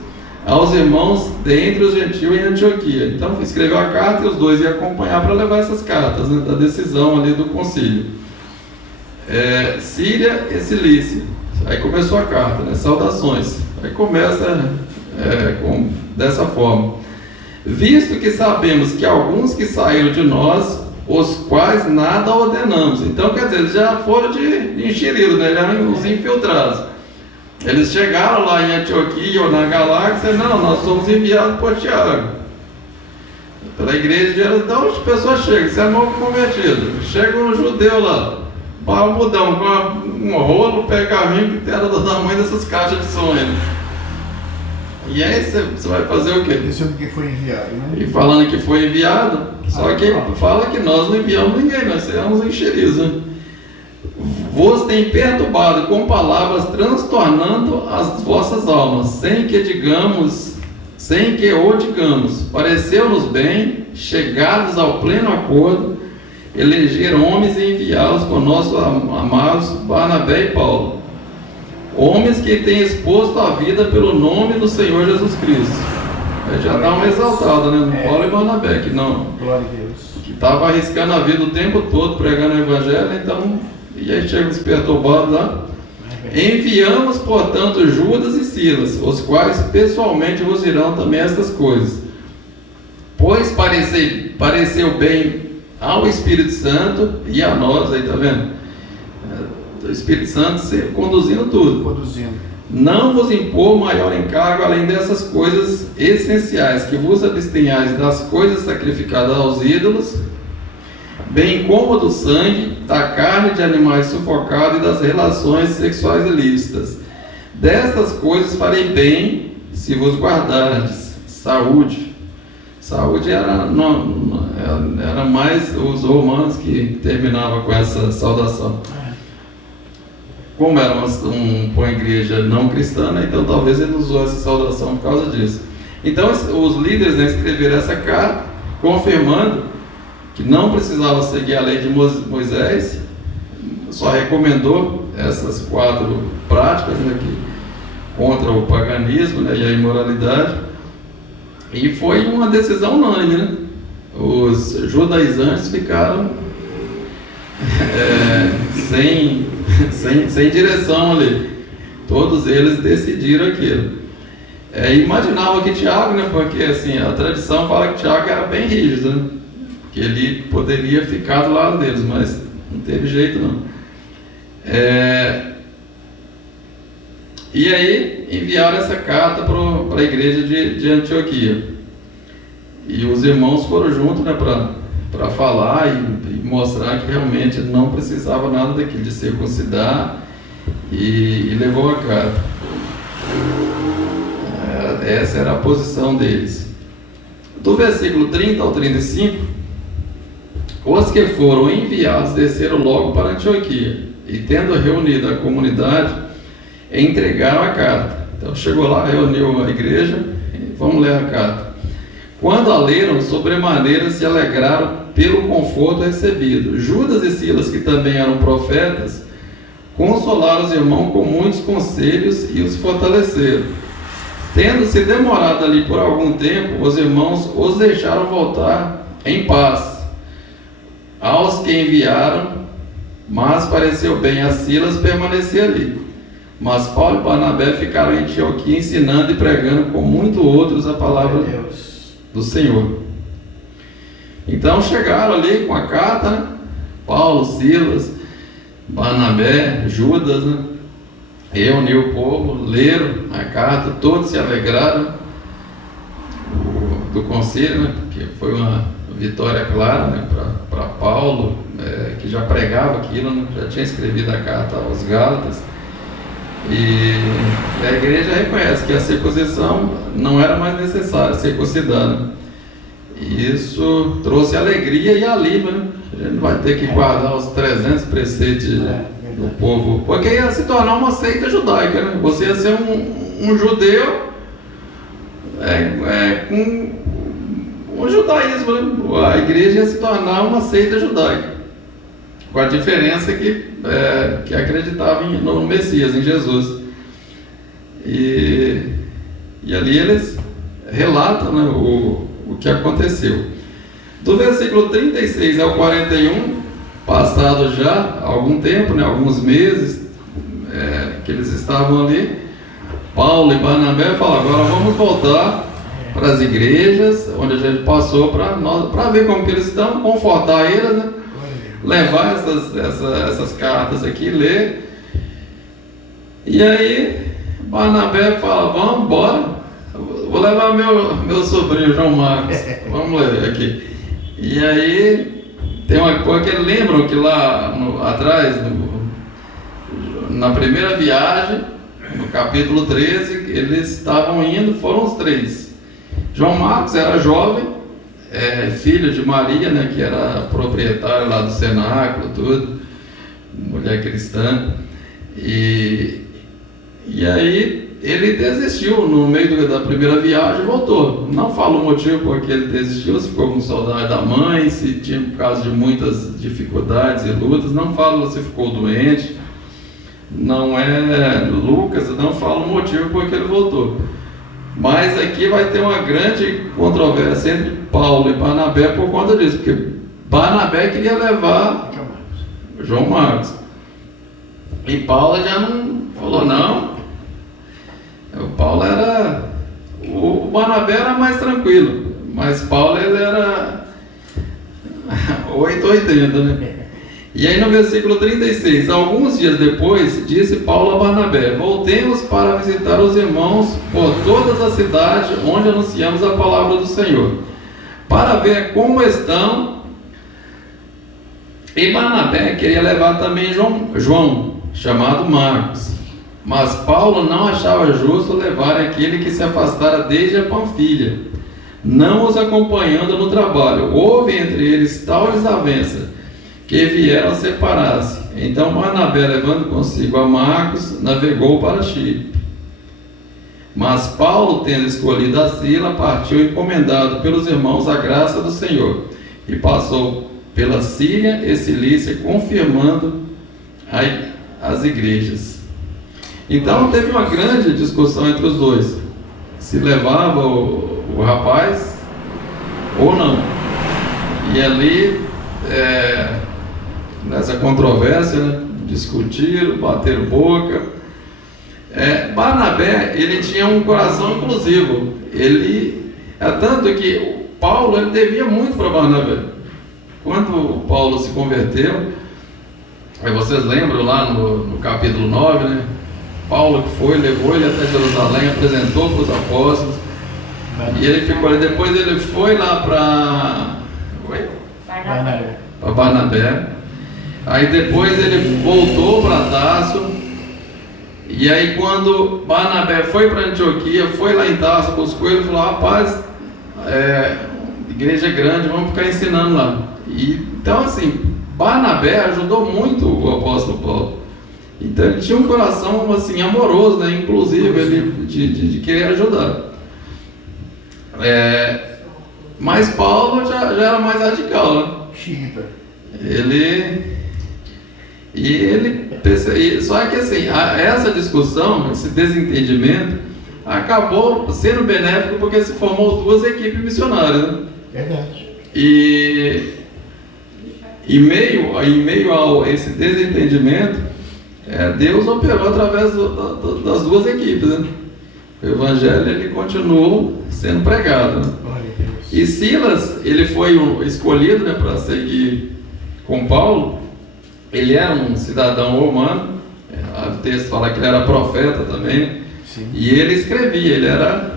aos irmãos dentre os gentios em Antioquia. Então escreveu a carta e os dois iam acompanhar para levar essas cartas, né, da decisão ali do concílio. Síria e Cilícia. Aí começou a carta, né, saudações. Aí começa dessa forma. Visto que sabemos que alguns que saíram de nós, os quais nada ordenamos. Então, quer dizer, eles já foram de enxerido, né, já os infiltrados. Eles chegaram lá em Antioquia ou na Galáxia, nós somos enviados por Tiago, pela igreja de Jerusalém. Então as pessoas chegam, você é novo convertido, chega um judeu lá, barbudão, com um rolo, pergaminho que era do tamanho dessas caixas de som. E aí você vai fazer o quê? Dizendo que foi enviado, né? E falando que foi enviado, só que fala que nós não enviamos ninguém, nós somos enxeridos, né? Vos tem perturbado com palavras, transtornando as vossas almas, sem que o digamos. Pareceu-nos bem, chegados ao pleno acordo, eleger homens e enviá-los com nossos amados Barnabé e Paulo, homens que têm exposto a vida pelo nome do Senhor Jesus Cristo. Aí já dá uma exaltada, né? No Paulo e Barnabé, que não, glória a Deus, que estava arriscando a vida o tempo todo pregando o evangelho, então. E aí chega os perturbados lá. Enviamos, portanto, Judas e Silas, os quais pessoalmente vos dirão também estas coisas. Pois pareceu bem ao Espírito Santo e a nós, aí tá vendo? O Espírito Santo sempre conduzindo tudo. Não vos impor maior encargo além dessas coisas essenciais, que vos abstenhais das coisas sacrificadas aos ídolos, bem como do sangue, da carne de animais sufocados e das relações sexuais ilícitas. Destas coisas farei bem, se vos guardardes. Saúde era mais os romanos que terminavam com essa saudação. Como era uma igreja não cristã, né, então talvez ele usou essa saudação por causa disso. Então os líderes, né, escreveram essa carta, confirmando que não precisava seguir a lei de Moisés, só recomendou essas 4 práticas, né, contra o paganismo, né, e a imoralidade, e foi uma decisão unânime, né? os judaizantes ficaram sem direção ali. Todos eles decidiram aquilo. Imaginava que Tiago, né, porque assim, a tradição fala que Tiago era bem rígido, né, que ele poderia ficar do lado deles, mas não teve jeito não. E aí enviaram essa carta para a igreja de Antioquia. E os irmãos foram juntos, né, para falar e mostrar que realmente não precisava nada daquilo, de circuncidar, e levou a carta. Essa era a posição deles. Do versículo 30 ao 35, os que foram enviados desceram logo para Antioquia, e tendo reunido a comunidade, entregaram a carta. Então chegou lá, reuniu a igreja, e vamos ler a carta. Quando a leram, sobremaneira se alegraram pelo conforto recebido. Judas e Silas, que também eram profetas, consolaram os irmãos com muitos conselhos e os fortaleceram. Tendo-se demorado ali por algum tempo, os irmãos os deixaram voltar em paz aos que enviaram, mas pareceu bem a Silas permanecer ali. Mas Paulo e Barnabé ficaram em Antioquia ensinando e pregando com muitos outros a palavra do Senhor. Então chegaram ali com a carta, né? Paulo, Silas, Barnabé, Judas, né? Reuniu o povo, leram a carta, todos se alegraram do conselho, né? Porque foi uma vitória clara, né? Para Paulo, que já pregava aquilo, né? Já tinha escrevido a carta aos Gálatas. E a igreja reconhece que a circuncisão não era mais necessária, circuncidar, né? E isso trouxe alegria e alívio, né? A gente não vai ter que guardar os 300 preceitos do povo, porque ia se tornar uma seita judaica, né? Você ia ser um judeu com o judaísmo, né? A igreja ia se tornar uma seita judaica, com a diferença que acreditava no Messias, em Jesus. E ali eles relatam, né, o que aconteceu. Do versículo 36 ao 41, passado já algum tempo, né, alguns meses que eles estavam ali, Paulo e Barnabé falam: agora vamos voltar para as igrejas onde a gente passou, para ver como que eles estão, confortar eles, né? Levar essas cartas aqui, ler. E aí Barnabé fala: vamos embora, vou levar meu sobrinho João Marcos, vamos ler aqui. E aí tem uma coisa que lembram que lá atrás, na primeira viagem, no capítulo 13, eles estavam indo, foram os 3. João Marcos era jovem, filho de Maria, né, que era proprietária lá do cenáculo, tudo, mulher cristã. E aí ele desistiu no meio da primeira viagem e voltou. Não fala o motivo porque ele desistiu, se ficou com saudade da mãe, se tinha por causa de muitas dificuldades e lutas. Não fala se ficou doente. Não é Lucas, não fala o motivo porque ele voltou. Mas aqui vai ter uma grande controvérsia entre Paulo e Barnabé por conta disso, porque Barnabé queria levar João Marcos, e Paulo já não falou não. O Paulo era... O Barnabé era mais tranquilo, mas Paulo ele era 880, né? E aí no versículo 36, alguns dias depois, disse Paulo a Barnabé: voltemos para visitar os irmãos por todas as cidades onde anunciamos a palavra do Senhor, para ver como estão. E Barnabé queria levar também João, chamado Marcos. Mas Paulo não achava justo levar aquele que se afastara desde a Panfilha, não os acompanhando no trabalho. Houve entre eles tal desavença que vieram separar-se. Então Barnabé, levando consigo a Marcos, navegou para Chipre. Mas Paulo, tendo escolhido a Sila, partiu encomendado pelos irmãos à graça do Senhor, e passou pela Síria e Cilícia, confirmando as igrejas. Então teve uma grande discussão entre os dois, se levava o rapaz ou não. E ali, nessa controvérsia, né, discutiram, bateram boca. Barnabé, ele tinha um coração inclusivo. Tanto que o Paulo, ele devia muito para Barnabé. Quando Paulo se converteu, aí vocês lembram lá no capítulo 9, né? Paulo que foi, levou ele até Jerusalém, apresentou para os apóstolos. E ele ficou ali. Depois ele foi lá para Barnabé. Aí depois ele voltou para Tarso. E aí quando Barnabé foi para Antioquia, foi lá em Tarso, buscou ele e falou: rapaz, igreja grande, vamos ficar ensinando lá. Então assim, Barnabé ajudou muito o apóstolo Paulo. Então ele tinha um coração assim amoroso, né? Inclusive ele de querer ajudar. Mas Paulo já era mais radical, né? Só que assim, essa discussão, esse desentendimento acabou sendo benéfico porque se formou duas equipes missionárias, né? Verdade. E em meio a esse desentendimento, Deus operou através das duas equipes, né? O evangelho ele continuou sendo pregado, né? E Silas, ele foi escolhido, né, para seguir com Paulo. Ele era um cidadão romano, o texto fala que ele era profeta também. Sim. E ele escrevia, ele era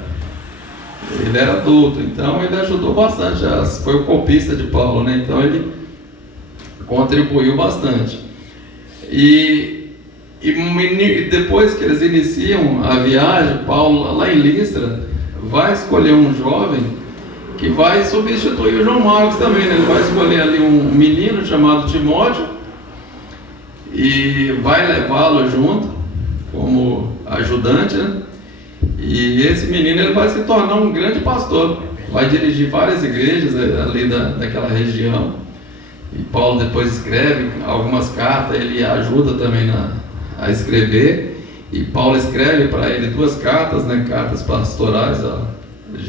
adulto, então ele ajudou bastante, foi o copista de Paulo, né? Então ele contribuiu bastante. E depois que eles iniciam a viagem, Paulo lá em Listra vai escolher um jovem que vai substituir o João Marcos também, né? Ele vai escolher ali um menino chamado Timóteo e vai levá-lo junto como ajudante, né? E esse menino ele vai se tornar um grande pastor, vai dirigir várias igrejas ali daquela região. E Paulo depois escreve algumas cartas, ele ajuda também a escrever. E Paulo escreve para ele 2 cartas, né? Cartas pastorais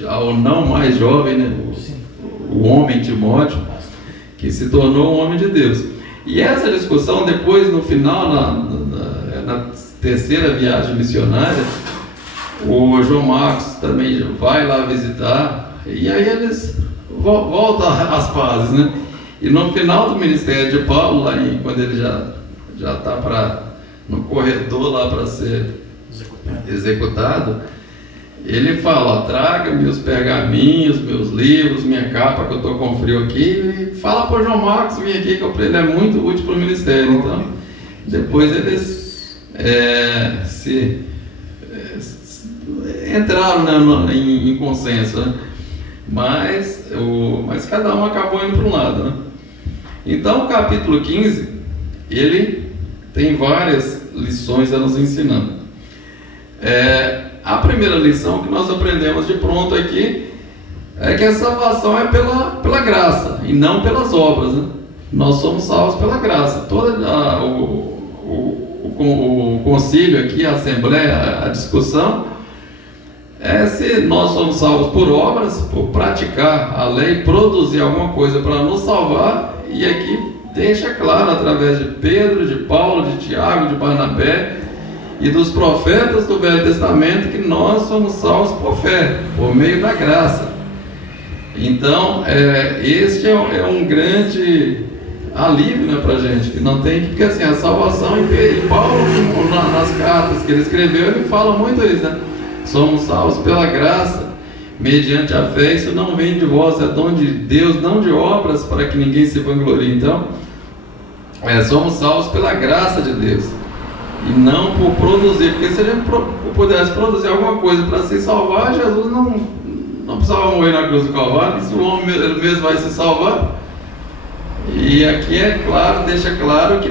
ao não mais jovem, né? O homem Timóteo, que se tornou um homem de Deus. E essa discussão depois, no final, na terceira viagem missionária, o João Marcos também vai lá visitar, e aí eles voltam às pazes, né? E no final do ministério de Paulo, quando ele já está no corredor lá para ser executado, ele fala: traga-me os pergaminhos, meus livros, minha capa, que eu estou com frio aqui, e fala para o João Marcos vir aqui, que ele é muito útil para o ministério. Então, depois eles entraram, né, em consenso, né? Mas cada um acabou indo para um lado, né? Então o capítulo 15, ele tem várias lições a nos ensinando. A primeira lição que nós aprendemos de pronto aqui é que a salvação é pela graça e não pelas obras, né? Nós somos salvos pela graça. O concílio aqui, a assembleia, a discussão é se nós somos salvos por obras, por praticar a lei, produzir alguma coisa para nos salvar. E aqui deixa claro, através de Pedro, de Paulo, de Tiago, de Barnabé e dos profetas do Velho Testamento, que nós somos salvos por fé, por meio da graça. Então, este é um grande alívio, né, para a gente, que não tem que, porque assim, a salvação, e Paulo, nas cartas que ele escreveu, ele fala muito isso, né? Somos salvos pela graça, mediante a fé. Isso não vem de vós, é dom de Deus, não de obras, para que ninguém se vanglorie. Então, somos salvos pela graça de Deus, e não por produzir, porque se a gente pudesse produzir alguma coisa para se salvar, Jesus não precisava morrer na cruz do Calvário. Se o homem ele mesmo vai se salvar. E aqui deixa claro que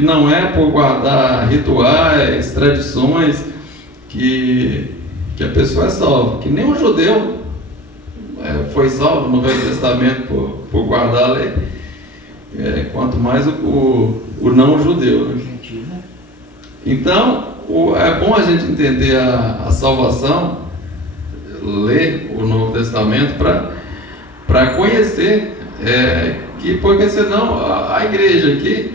não é por guardar rituais, tradições que a pessoa é salva, que nem um judeu foi salvo no Velho Testamento por guardar a lei, quanto mais o não judeu, né? Então é bom a gente entender a salvação, ler o Novo Testamento para conhecer Porque senão a igreja aqui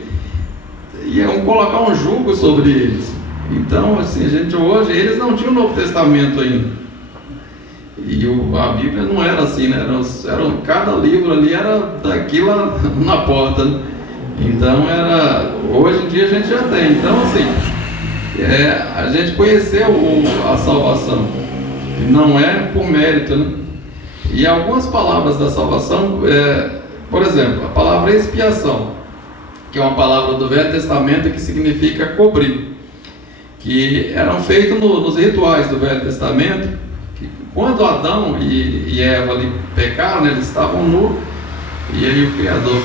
iam colocar um jugo sobre eles. Então, assim, hoje, eles não tinham o Novo Testamento ainda. E a Bíblia não era assim, né? Cada livro ali era daqui lá na porta, né? Então, hoje em dia a gente já tem. Então, assim, a gente conheceu a salvação. Não é por mérito, né? E algumas palavras da salvação, por exemplo, a palavra expiação, que é uma palavra do Velho Testamento que significa cobrir, que eram feitos nos rituais do Velho Testamento, que quando Adão e Eva ali pecaram, eles estavam nus, e aí o Criador,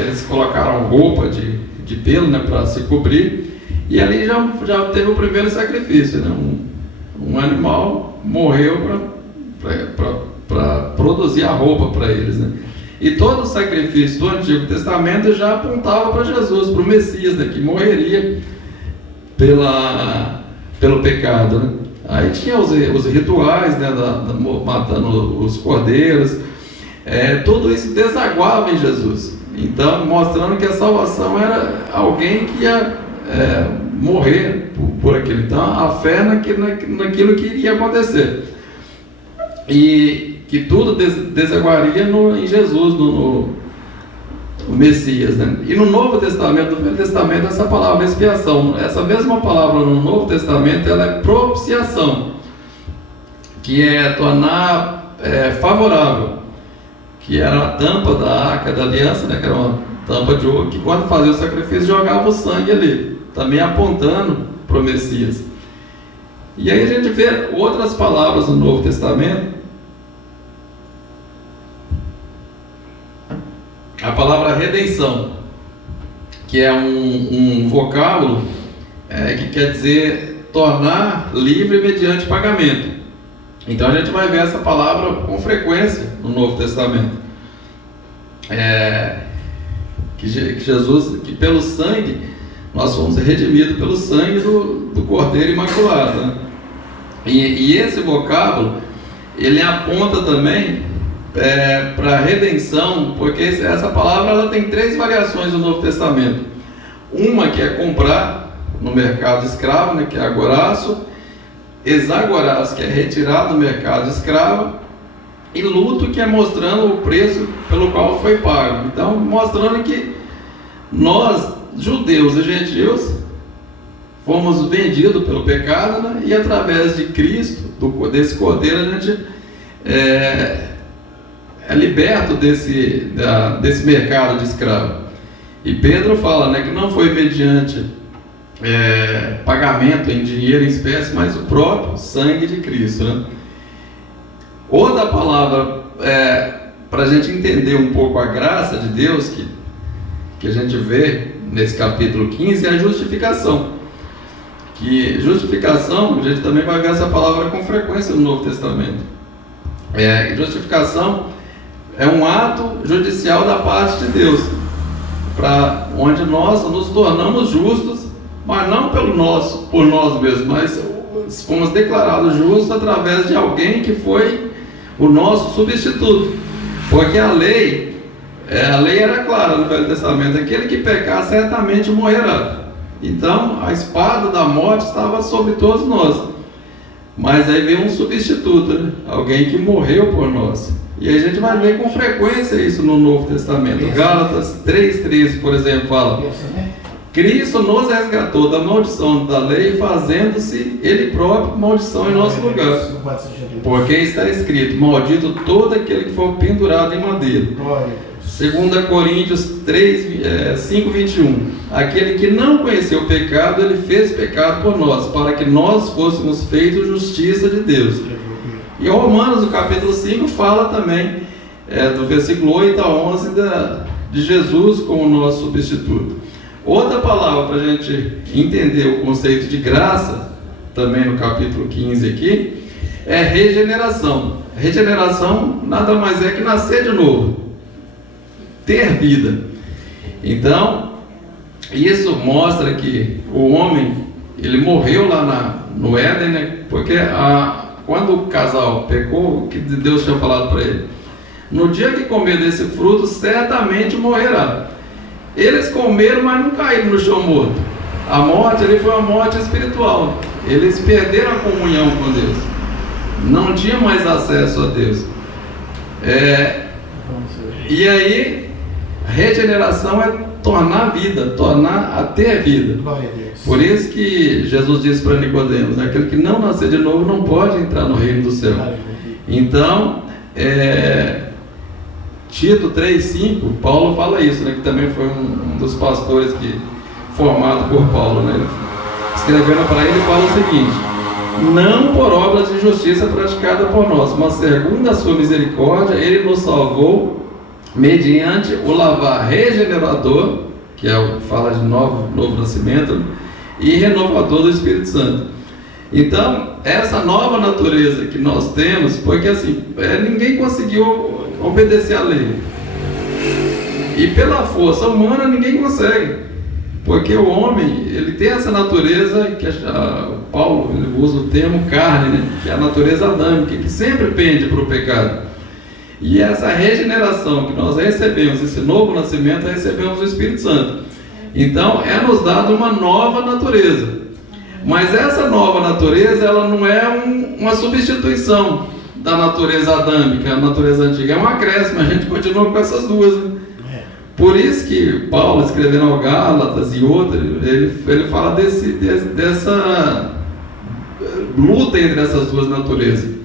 eles colocaram roupa de pelo, né, para se cobrir, e ali já teve o primeiro sacrifício, né? Um animal morreu para produzir a roupa para eles, né? E todo o sacrifício do Antigo Testamento já apontava para Jesus, para o Messias, né, que morreria pelo pecado, né? Aí tinha os rituais, né, matando os cordeiros, tudo isso desaguava em Jesus. Então, mostrando que a salvação era alguém que ia morrer por aquilo. Então, a fé naquilo que iria acontecer. E que tudo desaguaria em Jesus, no Messias, né? E no Novo Testamento, no Velho Testamento, essa palavra expiação, essa mesma palavra no Novo Testamento, ela é propiciação, que é tornar favorável, que era a tampa da arca da aliança, né? Que era uma tampa de ouro, que quando fazia o sacrifício jogava o sangue ali, também apontando para o Messias. E aí a gente vê outras palavras no Novo Testamento. A palavra redenção, que é um vocábulo que quer dizer tornar livre mediante pagamento. Então a gente vai ver essa palavra com frequência no Novo Testamento. Que Jesus, que pelo sangue, nós fomos redimidos pelo sangue do Cordeiro Imaculado, né? E esse vocábulo, ele aponta também para a redenção, porque essa palavra ela tem 3 variações no Novo Testamento. Uma que é comprar no mercado escravo, né, que é agoraço, exagoraço, que é retirar do mercado escravo, e luto, que é mostrando o preço pelo qual foi pago. Então, mostrando que nós, judeus e gentios, fomos vendidos pelo pecado, né, e através de Cristo, desse Cordeiro, a gente é liberto desse mercado de escravo. E Pedro fala, né, que não foi mediante pagamento em dinheiro, em espécie, mas o próprio sangue de Cristo, né? Outra palavra para a gente entender um pouco a graça de Deus que a gente vê nesse capítulo 15 é a justificação. Que justificação, a gente também vai ver essa palavra com frequência no Novo Testamento. Justificação é um ato judicial da parte de Deus, onde nós nos tornamos justos, mas não por nós mesmos, mas fomos declarados justos através de alguém que foi o nosso substituto. Porque a lei era clara no Velho Testamento: aquele que pecar certamente morrerá. Então a espada da morte estava sobre todos nós. Mas aí veio um substituto, né? Alguém que morreu por nós. E aí a gente vai ver com frequência isso no Novo Testamento. Gálatas 3,13, por exemplo, fala: Cristo nos resgatou da maldição da lei, fazendo-se Ele próprio maldição em nosso lugar. Porque está escrito: maldito todo aquele que for pendurado em madeira. 2 Coríntios 5:21. Aquele que não conheceu o pecado, Ele fez pecado por nós, para que nós fôssemos feitos justiça de Deus. E Romanos, no capítulo 5, fala também, do versículo 8 a 11, de Jesus como nosso substituto. Outra palavra para a gente entender o conceito de graça, também no capítulo 15 aqui, é regeneração. Regeneração nada mais é que nascer de novo, ter vida. Então, isso mostra que o homem, ele morreu lá no Éden, né? Porque quando o casal pecou, o que Deus tinha falado para ele? no dia que comer desse fruto, certamente morrerá. Eles comeram, mas não caíram no chão morto. A morte ali foi uma morte espiritual. Eles perderam a comunhão com Deus, não tinha mais acesso a Deus. E aí, regeneração é tornar vida, tornar a ter vida. Por isso que Jesus disse para Nicodemos: aquele que não nascer de novo não pode entrar no reino do céu. Então, Tito 3,5, Paulo fala isso, né, que também foi um dos pastores formado por Paulo, né? Escrevendo para ele, fala o seguinte: não por obras de justiça praticada por nós, mas segundo a sua misericórdia, ele nos salvou mediante o lavar regenerador, que fala de novo nascimento, e renovador do Espírito Santo. Então, essa nova natureza que nós temos, porque assim, ninguém conseguiu obedecer à lei, e pela força humana ninguém consegue, porque o homem, ele tem essa natureza que Paulo ele usa o termo carne, né? Que é a natureza adâmica, que sempre pende para o pecado. E essa regeneração que nós recebemos, esse novo nascimento, recebemos o Espírito Santo. Então, nos dado uma nova natureza. Mas essa nova natureza, ela não é uma substituição da natureza adâmica, a natureza antiga. É um acréscimo, a gente continua com essas duas, né? Por isso que Paulo, escrevendo ao Gálatas e outros, ele fala dessa luta entre essas duas naturezas.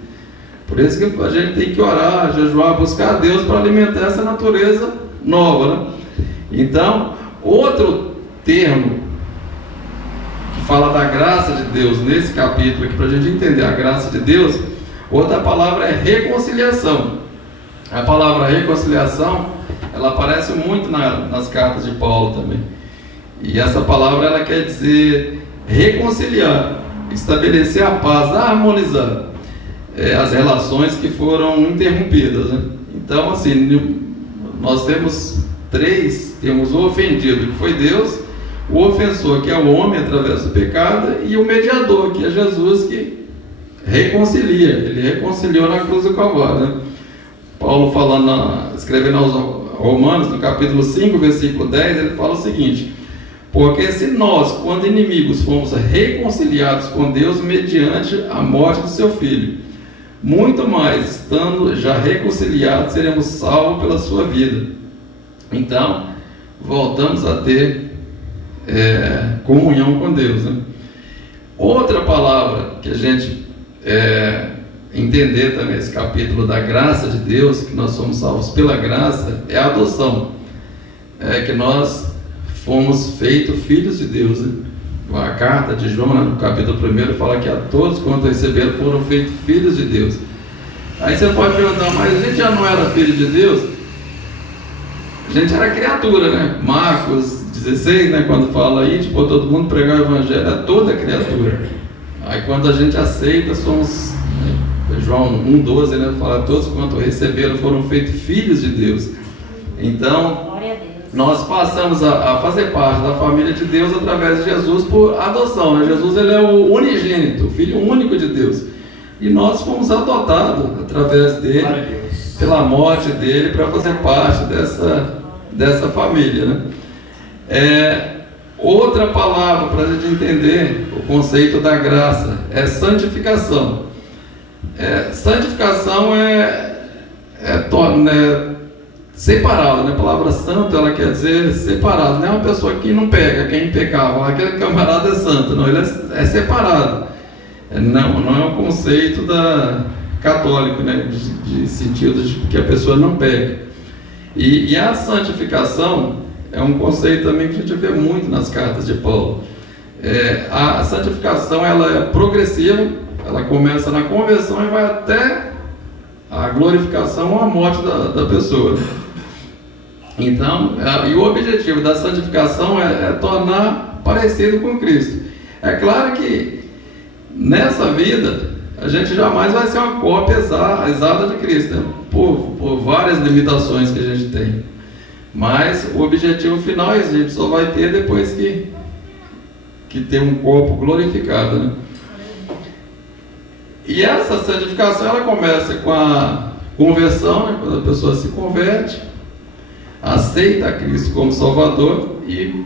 Por isso que a gente tem que orar, jejuar, buscar a Deus para alimentar essa natureza nova, né? Então, outro termo que fala da graça de Deus nesse capítulo aqui, para a gente entender a graça de Deus, outra palavra é reconciliação. A palavra reconciliação, ela aparece muito nas cartas de Paulo também. E essa palavra, ela quer dizer reconciliar, estabelecer a paz, harmonizar as relações que foram interrompidas, né? Então, assim, nós temos o ofendido, que foi Deus, o ofensor, que é o homem através do pecado, e o mediador, que é Jesus, que reconcilia. Ele reconciliou na cruz do Calvário, né? Paulo escrevendo aos Romanos, no capítulo 5, versículo 10, ele fala o seguinte: porque se nós, quando inimigos, fomos reconciliados com Deus mediante a morte do seu Filho, muito mais, estando já reconciliados, seremos salvos pela sua vida. Então, voltamos a ter comunhão com Deus, né? Outra palavra que a gente entender também esse capítulo da graça de Deus, que nós somos salvos pela graça, é a adoção. Que nós fomos feitos filhos de Deus, né? A carta de João, no capítulo 1, fala que a todos quanto receberam foram feitos filhos de Deus. Aí você pode perguntar: mas a gente já não era filho de Deus? A gente era criatura, né? Marcos 16, né, quando fala aí, tipo, todo mundo pregar o evangelho, é toda criatura. Aí quando a gente aceita, somos... João 1,12, né, fala: todos quanto receberam foram feitos filhos de Deus. Então, nós passamos a fazer parte da família de Deus através de Jesus por adoção, né? Jesus, ele é o unigênito, o Filho único de Deus. E nós fomos adotados através dele, pela morte dele, para fazer parte dessa família, né? Outra palavra para a gente entender o conceito da graça é santificação. Santificação separado, né? A palavra santo, ela quer dizer separado. Não é uma pessoa que não pega, que é impecável, aquele camarada é santo, não, ele é separado. Não é um conceito católico, né? De sentido de que a pessoa não pega. E a santificação é um conceito também que a gente vê muito nas cartas de Paulo. A santificação, ela é progressiva. Ela começa na conversão e vai até a glorificação ou a morte da pessoa. Então, e o objetivo da santificação é tornar parecido com Cristo. É claro que nessa vida a gente jamais vai ser uma cópia exata de Cristo, né? Por várias limitações que a gente tem. Mas o objetivo final a gente só vai ter depois que ter um corpo glorificado, né? E essa santificação, ela começa com conversão, né? Quando a pessoa se converte, aceita a Cristo como Salvador e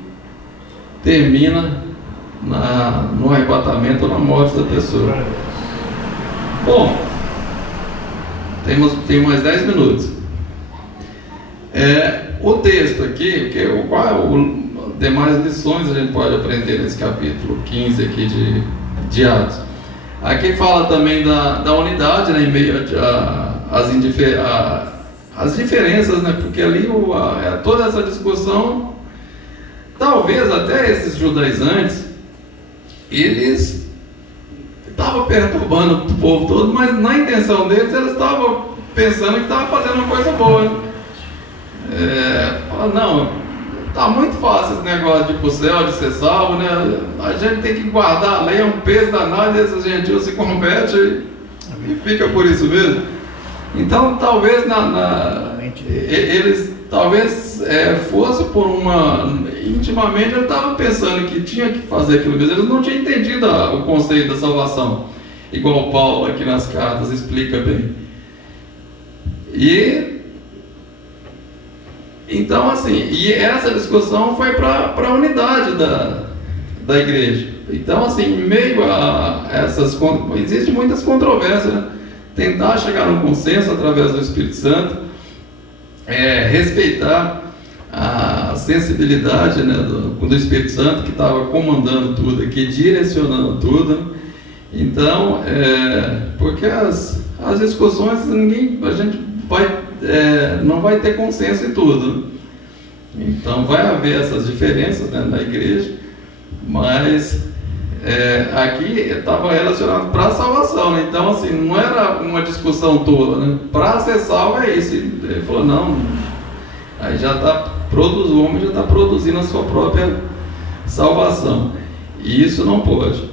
termina no arrebatamento ou na morte da pessoa. Bom, tem mais 10 minutos. O texto aqui, demais lições a gente pode aprender nesse capítulo 15 aqui de Atos. Aqui fala também da unidade, né, em meio às diferenças, né, porque ali toda essa discussão, talvez até esses judaizantes, eles estavam perturbando o povo todo, mas na intenção deles, eles estavam pensando que estavam fazendo uma coisa boa. Não, tá muito fácil esse negócio de ir pro céu, de ser salvo, né? A gente tem que guardar a lei, é um peso danado, e esses gentios se convertem e fica por isso mesmo. Então, talvez eles fosse por intimamente eles estavam pensando que tinha que fazer aquilo mesmo. Eles não tinham entendido o conceito da salvação, igual Paulo aqui nas cartas explica bem. Então, assim, e essa discussão foi para a unidade da igreja. Então, assim, em meio a existem muitas controvérsias, né? Tentar chegar a um consenso através do Espírito Santo, respeitar a sensibilidade, né, do Espírito Santo, que estava comandando tudo aqui, direcionando tudo. Então, porque as discussões, a gente não vai ter consenso em tudo. Então vai haver essas diferenças, né, na igreja, mas aqui estava relacionado para a salvação, né? Então, assim, não era uma discussão tola, né? Para ser salvo é isso. Ele falou, não, aí o homem já está produzindo a sua própria salvação, e isso não pode.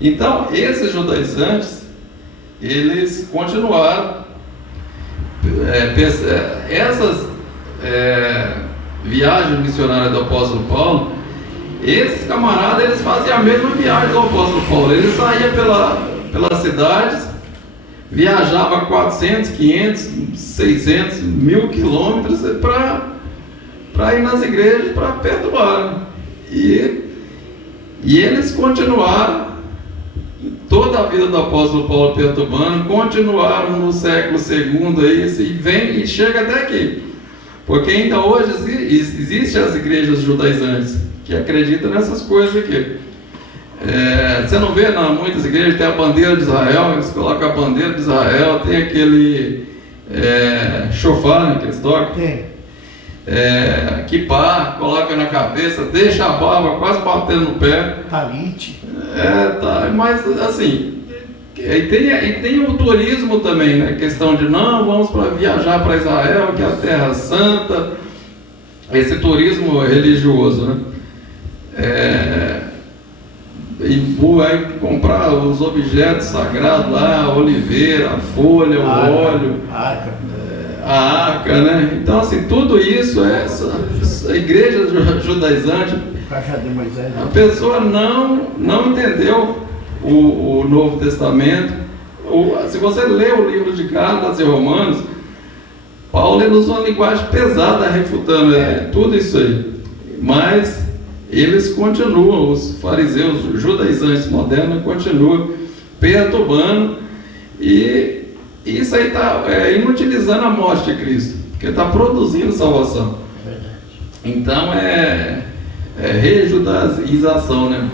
Então, esses judaizantes, eles continuaram essas viagens missionárias do apóstolo Paulo. Esses camaradas, eles faziam a mesma viagem do apóstolo Paulo. Eles saíam pelas cidades, viajavam 400, 500, 600, 1000 quilômetros para ir nas igrejas, para perturbar. E eles continuaram toda a vida do apóstolo Paulo perturbando, continuaram no século II aí, e chega até aqui. Porque ainda hoje existem as igrejas judaizantes que acreditam nessas coisas aqui. Você não vê muitas igrejas, tem a bandeira de Israel, eles colocam a bandeira de Israel, tem aquele shofar, né, que eles tocam. Kippah, coloca na cabeça, deixa a barba quase batendo no pé. Talite. Mas assim, tem o turismo também, né? Questão de vamos viajar para Israel, que é a Terra Santa, esse turismo religioso, né? Vai comprar os objetos sagrados lá, a oliveira, a folha, o óleo, a arca, né? Então, assim, tudo isso a igreja judaizante, a pessoa não entendeu o Novo Testamento. Se você lê o livro de Gálatas e Romanos, Paulo usa uma linguagem pesada refutando tudo isso aí. Mas eles continuam, os fariseus, os judaizantes modernos, continuam perturbando, e isso aí está inutilizando a morte de Cristo, porque está produzindo salvação. Então rejudaização, né?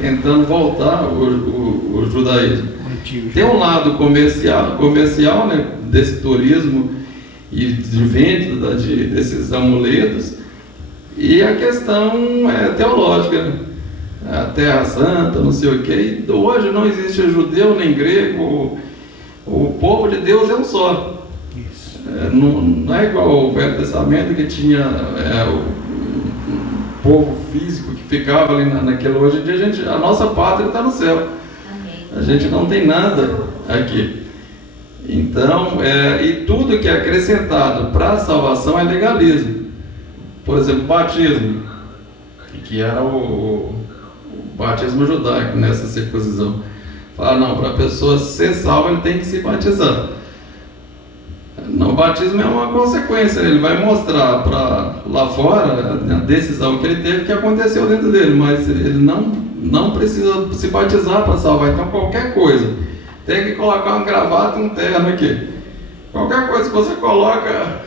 Tentando voltar o judaísmo. Tem um lado comercial, né, desse turismo e de venda desses amuletos, e a questão teológica, né? A Terra Santa, não sei o que. Hoje não existe judeu nem grego, o povo de Deus é um só. Não é igual ao Velho Testamento, que tinha um povo físico que ficava ali naquele. Hoje em dia a nossa pátria está no céu. A gente não tem nada aqui. Então, e tudo que é acrescentado para a salvação é legalismo. Por exemplo, batismo, que era o batismo judaico nessa circuncisão. Fala, não, para a pessoa ser salva, ele tem que se batizar. Não, o batismo é uma consequência, ele vai mostrar para lá fora a decisão que ele teve, que aconteceu dentro dele, mas ele não precisa se batizar para salvar. Então qualquer coisa, tem que colocar um gravata e um terno aqui. Qualquer coisa que você coloca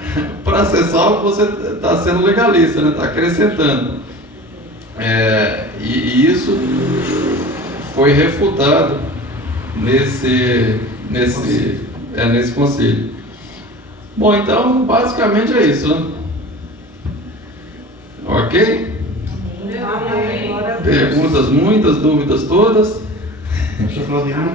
para ser salvo, você está sendo legalista, está acrescentando. E isso foi refutado nesse concílio. Bom, então, basicamente é isso, né? Ok? Amém. Perguntas muitas, dúvidas todas? Pastor Claudemir?